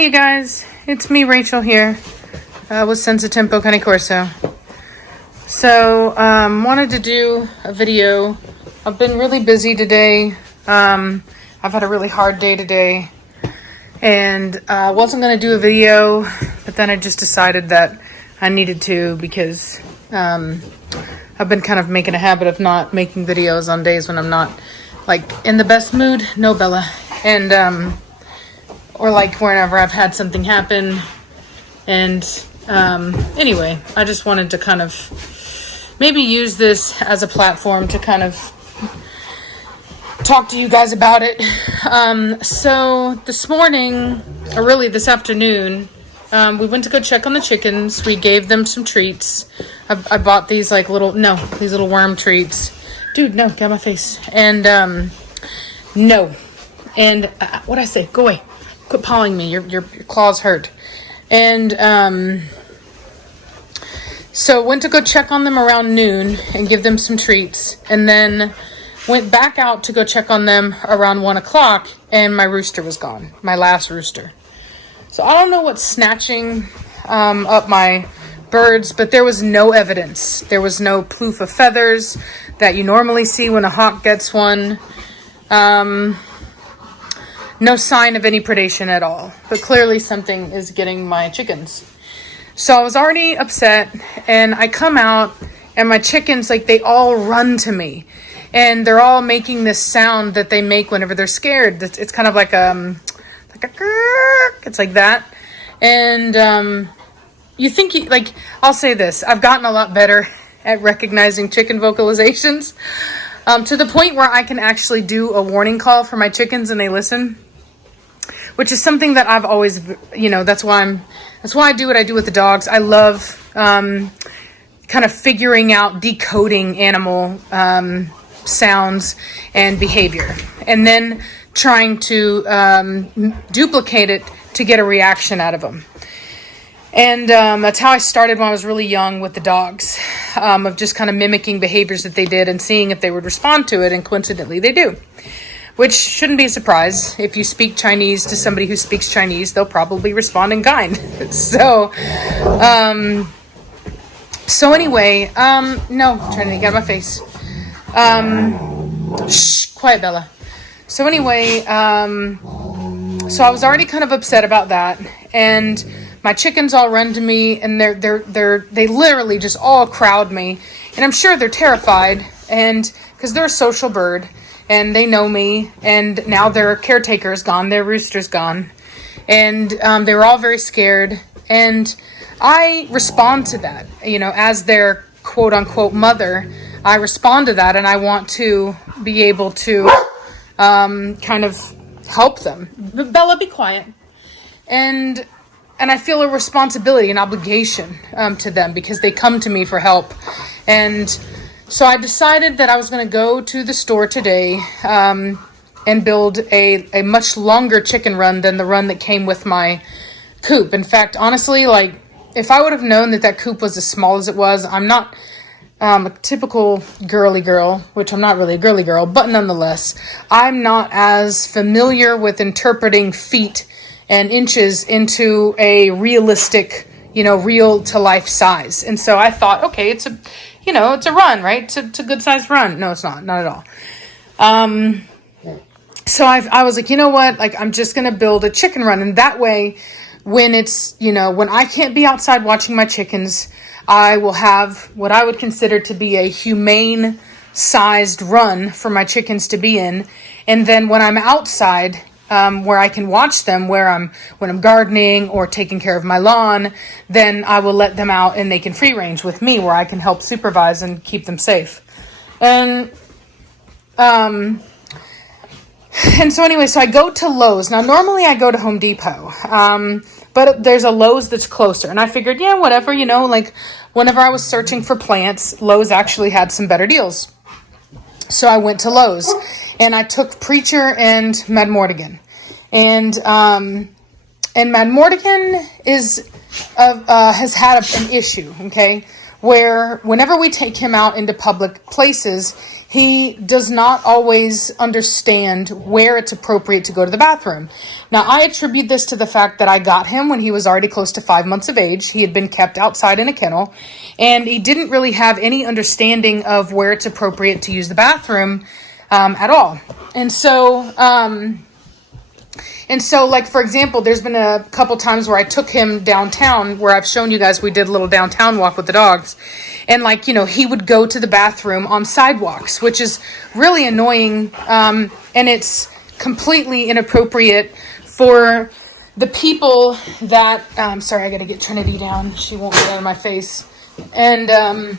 Hey you guys, it's me Rachel here with Senza Tempo Cane Corso. So wanted to do a video. I've been really busy today. I've had a really hard day today and wasn't going to do a video, but then I just decided that I needed to because I've been kind of making a habit of not making videos on days when I'm not like in the best mood. No, Bella. And or like whenever I've had something happen. And anyway, I just wanted to kind of maybe use this as a platform to kind of talk to you guys about it. So this morning, or really this afternoon, we went to go check on the chickens. We gave them some treats. I bought these like these little worm treats. Dude, no, get out of my face. And no. And what'd I say? Go away. Quit pawing me. Your claws hurt. And so went to go check on them around noon and give them some treats. And then went back out to go check on them around 1 o'clock. And my rooster was gone. My last rooster. So I don't know what's snatching up my birds, but there was no evidence. There was no ploof of feathers that you normally see when a hawk gets one. No sign of any predation at all, but clearly something is getting my chickens. So I was already upset, and I come out, and my chickens, like, they all run to me, and they're all making this sound that they make whenever they're scared. It's kind of like a it's like that. And you think, I'll say this, I've gotten a lot better at recognizing chicken vocalizations, to the point where I can actually do a warning call for my chickens and they listen. Which is something that I've always, that's why I do what I do with the dogs. I love kind of figuring out, decoding animal sounds and behavior, and then trying to duplicate it to get a reaction out of them. And that's how I started when I was really young with the dogs, of just kind of mimicking behaviors that they did and seeing if they would respond to it, and coincidentally they do. Which shouldn't be a surprise. If you speak Chinese to somebody who speaks Chinese, they'll probably respond in kind. So anyway, no, Trinity, get out of my face. Shh, quiet, Bella. So anyway, so I was already kind of upset about that, and my chickens all run to me, and they literally just all crowd me, and I'm sure they're terrified, and because they're a social bird. And they know me, and now their caretaker is gone, their rooster's gone. And they were all very scared. And I respond to that, as their quote-unquote mother. I respond to that, and I want to be able to kind of help them. Bella, be quiet. And I feel a responsibility, an obligation to them, because they come to me for help. And so I decided that I was going to go to the store today and build a much longer chicken run than the run that came with my coop. In fact, honestly, if I would have known that coop was as small as it was, I'm not a typical girly girl, which I'm not really a girly girl, but nonetheless, I'm not as familiar with interpreting feet and inches into a realistic, real to life size. And so I thought, okay, it's a run, right? It's a good sized run. No, it's not at all. So I was like, you know what? I'm just going to build a chicken run. And that way, when it's, when I can't be outside watching my chickens, I will have what I would consider to be a humane sized run for my chickens to be in. And then when I'm outside, where I can watch them, when I'm gardening or taking care of my lawn, then I will let them out and they can free range with me, where I can help supervise and keep them safe. And so anyway, so I go to Lowe's. Now, normally I go to Home Depot, but there's a Lowe's that's closer. And I figured, yeah, whatever, whenever I was searching for plants, Lowe's actually had some better deals. So I went to Lowe's. And I took Preacher and Madmortigan. And Madmortigan has had an issue, okay? where whenever we take him out into public places, he does not always understand where it's appropriate to go to the bathroom. Now, I attribute this to the fact that I got him when he was already close to 5 months of age. He had been kept outside in a kennel, and he didn't really have any understanding of where it's appropriate to use the bathroom at all. And so, like, for example, there's been a couple times where I took him downtown, where I've shown you guys we did a little downtown walk with the dogs. And, like, you know, he would go to the bathroom on sidewalks, which is really annoying. And it's completely inappropriate for the people that... sorry, I got to get Trinity down. She won't get out of my face. And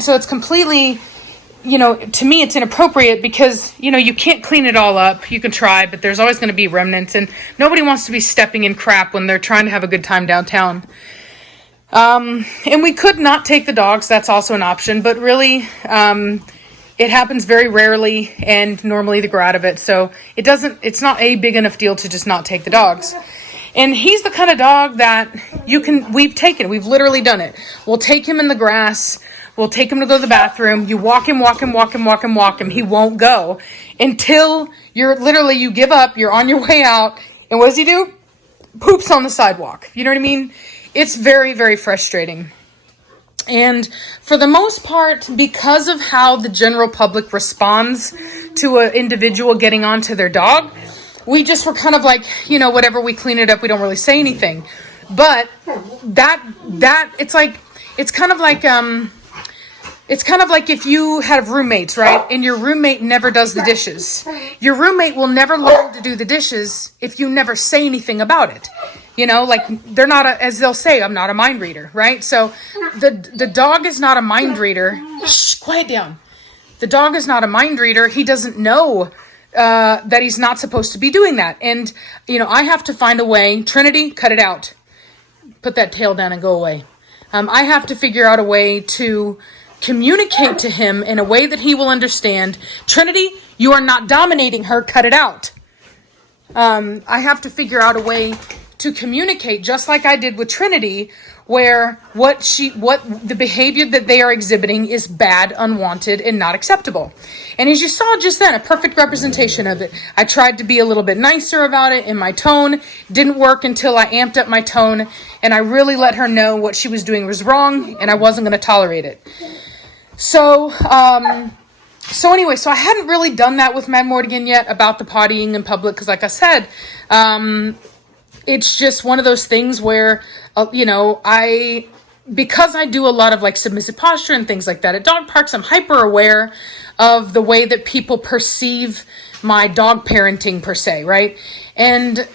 so it's completely... You know, to me, it's inappropriate because, you know, you can't clean it all up. You can try, but there's always going to be remnants, and nobody wants to be stepping in crap when they're trying to have a good time downtown. And we could not take the dogs. That's also an option, but really, it happens very rarely, and normally they grow out of it. So it's not a big enough deal to just not take the dogs. And he's the kind of dog that we've literally done it. We'll take him in the grass. We'll take him to go to the bathroom. You walk him. He won't go until you give up. You're on your way out. And what does he do? Poops on the sidewalk. You know what I mean? It's very, very frustrating. And for the most part, because of how the general public responds to an individual getting onto their dog, we just were kind of like, you know, whatever, we clean it up. We don't really say anything. But it's kind of like if you have roommates, right? And your roommate never does the dishes. Your roommate will never learn to do the dishes if you never say anything about it. You know, like they're not, as they'll say, I'm not a mind reader, right? So the dog is not a mind reader. Shh, quiet down. The dog is not a mind reader. He doesn't know that he's not supposed to be doing that. And, you know, I have to find a way. Trinity, cut it out. Put that tail down and go away. I have to figure out a way to communicate to him in a way that he will understand. Trinity, you are not dominating her. Cut it out. I have to figure out a way to communicate, just like I did with Trinity, where what the behavior that they are exhibiting is bad, unwanted, and not acceptable. And as you saw just then, a perfect representation of it. I tried to be a little bit nicer about it in my tone. Didn't work until I amped up my tone, and I really let her know what she was doing was wrong, and I wasn't going to tolerate it. So anyway, I hadn't really done that with Mad Mortigan yet about the pottying in public, because like I said, it's just one of those things where, because I do a lot of like submissive posture and things like that at dog parks, I'm hyper aware of the way that people perceive my dog parenting per se, right? And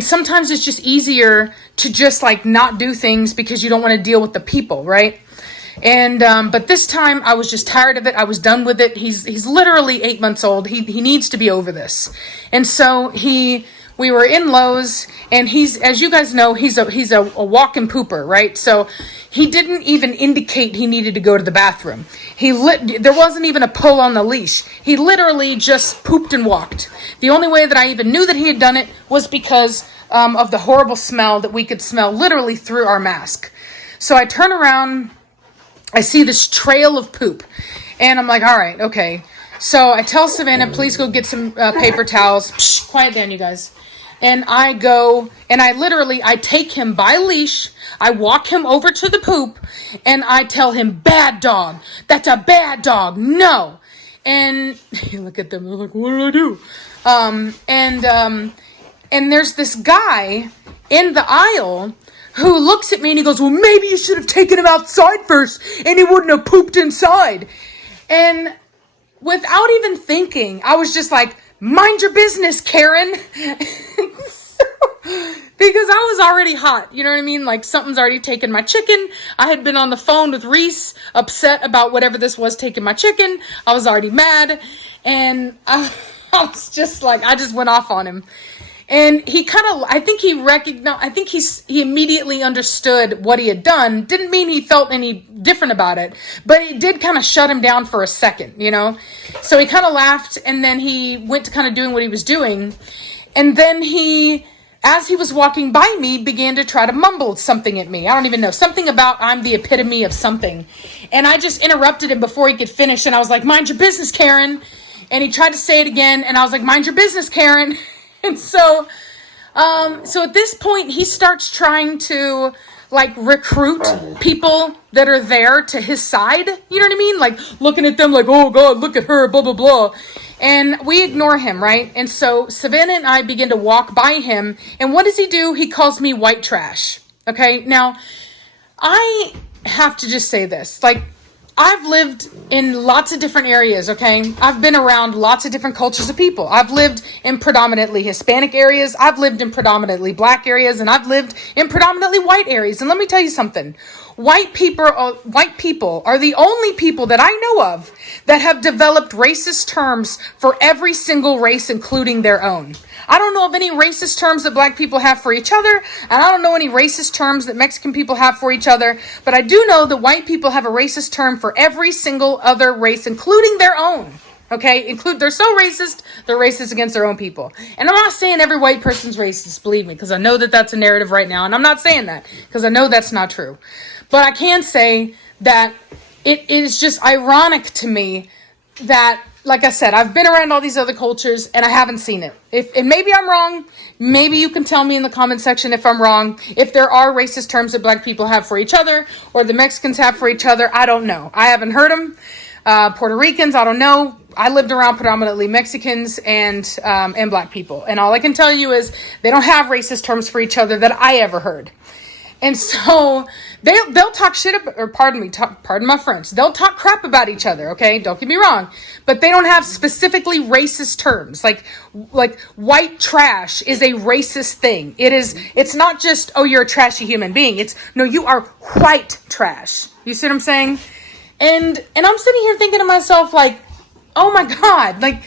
sometimes it's just easier to just like not do things because you don't want to deal with the people, right? And, but this time I was just tired of it. I was done with it. He's literally 8 months old. He needs to be over this. And so we were in Lowe's, and as you guys know, he's a walk-in pooper, right? So he didn't even indicate he needed to go to the bathroom. There wasn't even a pull on the leash. He literally just pooped and walked. The only way that I even knew that he had done it was because, of the horrible smell that we could smell literally through our mask. So I turn around, I see this trail of poop, and I'm like, all right, okay. So I tell Savannah, please go get some paper towels. Psh, quiet down, you guys. And I go, and I take him by leash, I walk him over to the poop, and I tell him, bad dog. That's a bad dog. No. And you look at them, they're like, what did I do? And there's this guy in the aisle who looks at me and he goes, well, maybe you should have taken him outside first and he wouldn't have pooped inside. And without even thinking, I was just like, mind your business, Karen. Because I was already hot, you know what I mean? Like something's already taken my chicken. I had been on the phone with Reese, upset about whatever this was taking my chicken. I was already mad. And I was just like, I just went off on him. And he he immediately understood what he had done. Didn't mean he felt any different about it, but it did kind of shut him down for a second, you know? So he kind of laughed, and then he went to kind of doing what he was doing. And then he as he was walking by me, began to try to mumble something at me. I don't even know. Something about I'm the epitome of something. And I just interrupted him before he could finish. And I was like, mind your business, Karen. And he tried to say it again. And I was like, mind your business, Karen. And so at this point, he starts trying to like recruit people that are there to his side. You know what I mean? Like looking at them like, oh God, look at her, blah, blah, blah. And we ignore him, right? And so Savannah and I begin to walk by him. And what does he do? He calls me white trash. Okay. Now I have to just say this, like, I've lived in lots of different areas, okay? I've been around lots of different cultures of people. I've lived in predominantly Hispanic areas. I've lived in predominantly black areas. And I've lived in predominantly white areas. And let me tell you something. White people are the only people that I know of that have developed racist terms for every single race, including their own. I don't know of any racist terms that black people have for each other, and I don't know any racist terms that Mexican people have for each other, but I do know that white people have a racist term for every single other race, including their own. Okay, they're so racist, they're racist against their own people. And I'm not saying every white person's racist, believe me, because I know that that's a narrative right now, and I'm not saying that, because I know that's not true. But I can say that it is just ironic to me that, like I said, I've been around all these other cultures and I haven't seen it. And maybe I'm wrong. Maybe you can tell me in the comment section if I'm wrong. If there are racist terms that black people have for each other or the Mexicans have for each other, I don't know. I haven't heard them. Puerto Ricans, I don't know. I lived around predominantly Mexicans and black people. And all I can tell you is they don't have racist terms for each other that I ever heard. And so they'll talk shit about, or pardon my French. They'll talk crap about each other. Okay. Don't get me wrong, but they don't have specifically racist terms. Like white trash is a racist thing. It's not just, oh, you're a trashy human being. It's no, you are white trash. You see what I'm saying? And I'm sitting here thinking to myself like, oh my God, like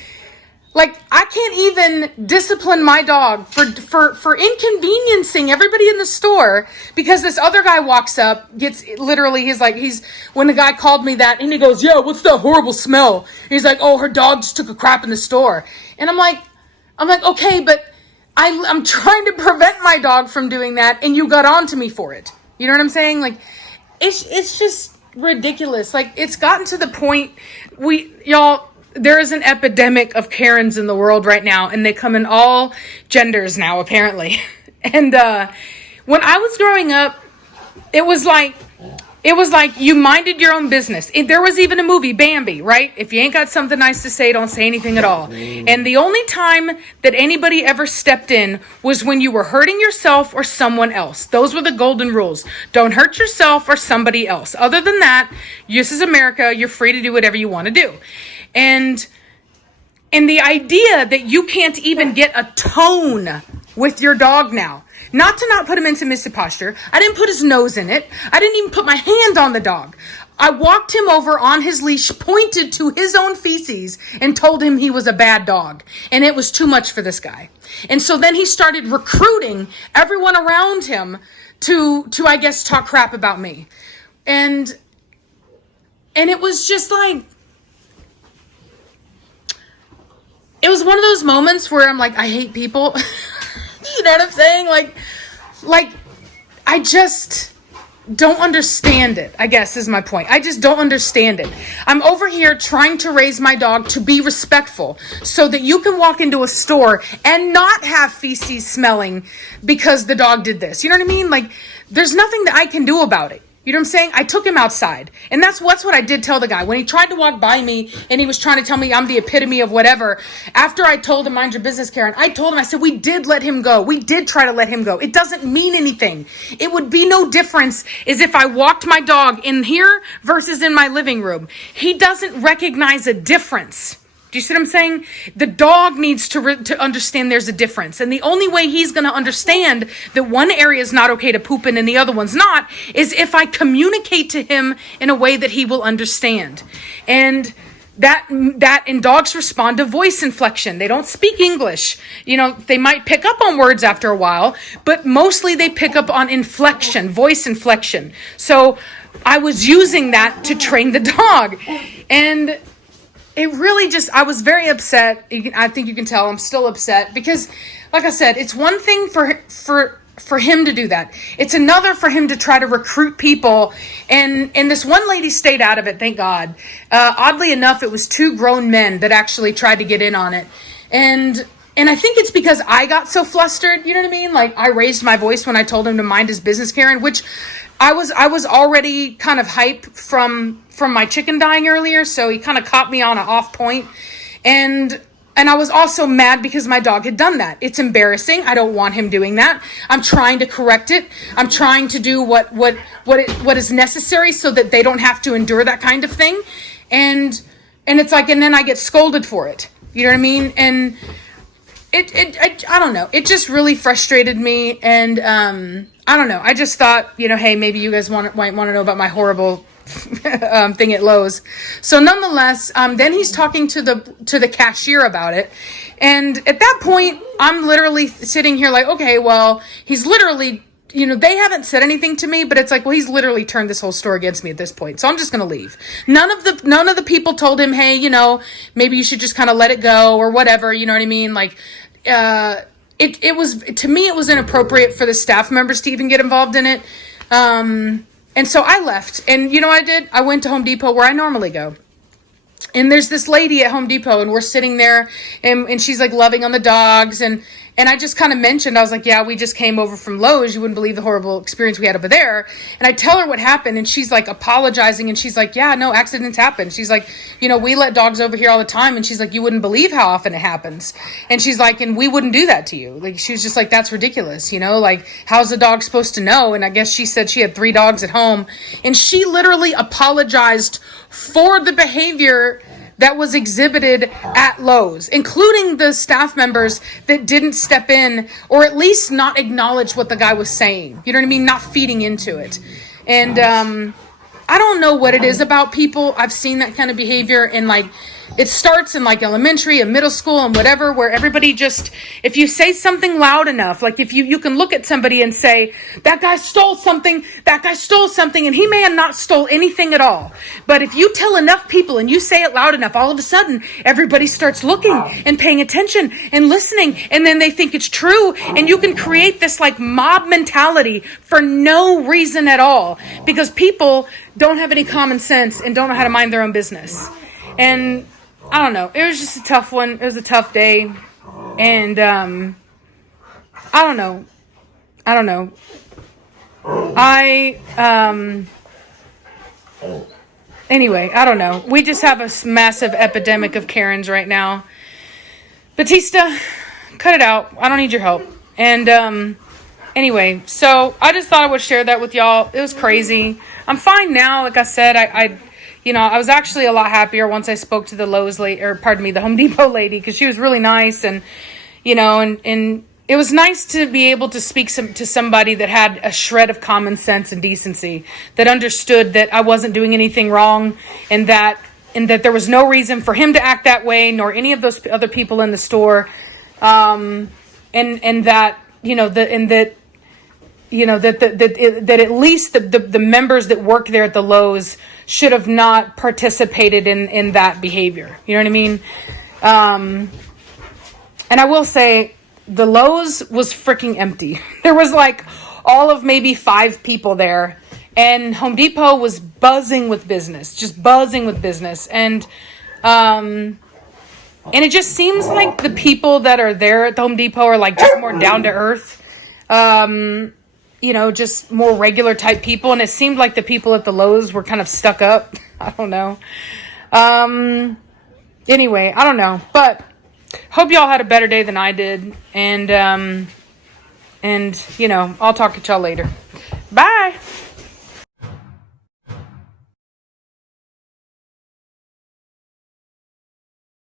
I can't even discipline my dog for inconveniencing everybody in the store because this other guy walks up, when the guy called me that and he goes, yeah, what's that horrible smell? He's like, oh, her dog just took a crap in the store. And I'm like, okay, but I'm trying to prevent my dog from doing that and you got on to me for it. You know what I'm saying? Like, it's just ridiculous. Like, it's gotten to the point there is an epidemic of Karens in the world right now, and they come in all genders now, apparently. And when I was growing up, it was like you minded your own business. There was even a movie, Bambi, right? If you ain't got something nice to say, don't say anything at all. And the only time that anybody ever stepped in was when you were hurting yourself or someone else. Those were the golden rules. Don't hurt yourself or somebody else. Other than that, this is America. You're free to do whatever you want to do. And the idea that you can't even get a tone with your dog now, not put him in submissive posture. I didn't put his nose in it. I didn't even put my hand on the dog. I walked him over on his leash, pointed to his own feces and told him he was a bad dog. And it was too much for this guy. And so then he started recruiting everyone around him to I guess, talk crap about me. And it was just like, it was one of those moments where I'm like, I hate people. You know what I'm saying? Like, I just don't understand it, I guess is my point. I just don't understand it. I'm over here trying to raise my dog to be respectful so that you can walk into a store and not have feces smelling because the dog did this. You know what I mean? Like, there's nothing that I can do about it. You know what I'm saying? I took him outside. And that's what I did tell the guy. When he tried to walk by me and he was trying to tell me I'm the epitome of whatever, after I told him, mind your business, Karen, I told him, I said, we did let him go. We did try to let him go. It doesn't mean anything. It would be no difference as if I walked my dog in here versus in my living room. He doesn't recognize a difference. Do you see what I'm saying? The dog needs to understand there's a difference. And the only way he's going to understand that one area is not okay to poop in and the other one's not is if I communicate to him in a way that he will understand. And and dogs respond to voice inflection. They don't speak English. You know, they might pick up on words after a while, but mostly they pick up on inflection, voice inflection. So I was using that to train the dog. And it really just, I was very upset. I think you can tell I'm still upset because, like I said, it's one thing for him to do that. It's another for him to try to recruit people. And this one lady stayed out of it, thank God. Oddly enough, it was 2 grown men that actually tried to get in on it. And I think it's because I got so flustered, you know what I mean? Like, I raised my voice when I told him to mind his business, Karen, which I was already kind of hype from my chicken dying earlier, so he kind of caught me on an off point. And I was also mad because my dog had done that. It's embarrassing. I don't want him doing that. I'm trying to correct it. I'm trying to do what is necessary so that they don't have to endure that kind of thing. And it's like, and then I get scolded for it. You know what I mean? And I don't know. It just really frustrated me. And I don't know. I just thought, hey, maybe you guys might want to know about my horrible thing at Lowe's. So nonetheless, then he's talking to the cashier about it. And at that point, I'm literally sitting here like, okay, well, he's literally, they haven't said anything to me, but it's like, well, he's literally turned this whole store against me at this point. So I'm just going to leave. None of the people told him, hey, maybe you should just kind of let it go or whatever. You know what I mean? Like, it was, to me, it was inappropriate for the staff members to even get involved in it. And so I left, and what I did? I went to Home Depot where I normally go. And there's this lady at Home Depot, and we're sitting there, and she's like loving on the dogs, and I just kind of mentioned, I was like, yeah, we just came over from Lowe's. You wouldn't believe the horrible experience we had over there. And I tell her what happened, and she's like apologizing, and she's like, yeah, no, accidents happen. She's like, we let dogs over here all the time, and she's like, you wouldn't believe how often it happens. And she's like, and we wouldn't do that to you. Like, she was just like, that's ridiculous, like, how's a dog supposed to know? And I guess she said she had 3 dogs at home, and she literally apologized for the behavior that was exhibited at Lowe's, including the staff members that didn't step in or at least not acknowledge what the guy was saying. You know what I mean? Not feeding into it. And I don't know what it is about people. I've seen that kind of behavior in it starts in elementary and middle school and whatever, where everybody just, if you say something loud enough, like if you can look at somebody and say, that guy stole something, and he may have not stole anything at all. But if you tell enough people and you say it loud enough, all of a sudden, everybody starts looking and paying attention and listening. And then they think it's true. And you can create this mob mentality for no reason at all, because people don't have any common sense and don't know how to mind their own business. And I don't know. It was just a tough one. It was a tough day. And I don't know. Anyway, I don't know. We just have a massive epidemic of Karens right now. Batista, cut it out. I don't need your help. And anyway, so I just thought I would share that with y'all. It was crazy. I'm fine now. Like I said, I was actually a lot happier once I spoke to the the Home Depot lady, because she was really nice, and and it was nice to be able to speak to somebody that had a shred of common sense and decency, that understood that I wasn't doing anything wrong, and that there was no reason for him to act that way, nor any of those other people in the store, and that that at least the members that work there at the Lowe's should have not participated in that behavior. You know what I mean? And I will say, the Lowe's was freaking empty. There was all of maybe 5 people there, and Home Depot was buzzing with business, and it just seems like the people that are there at the Home Depot are just more down to earth. Just more regular type people. And it seemed like the people at the Lowe's were kind of stuck up. I don't know. Anyway, I don't know. But hope y'all had a better day than I did. And I'll talk to y'all later. Bye.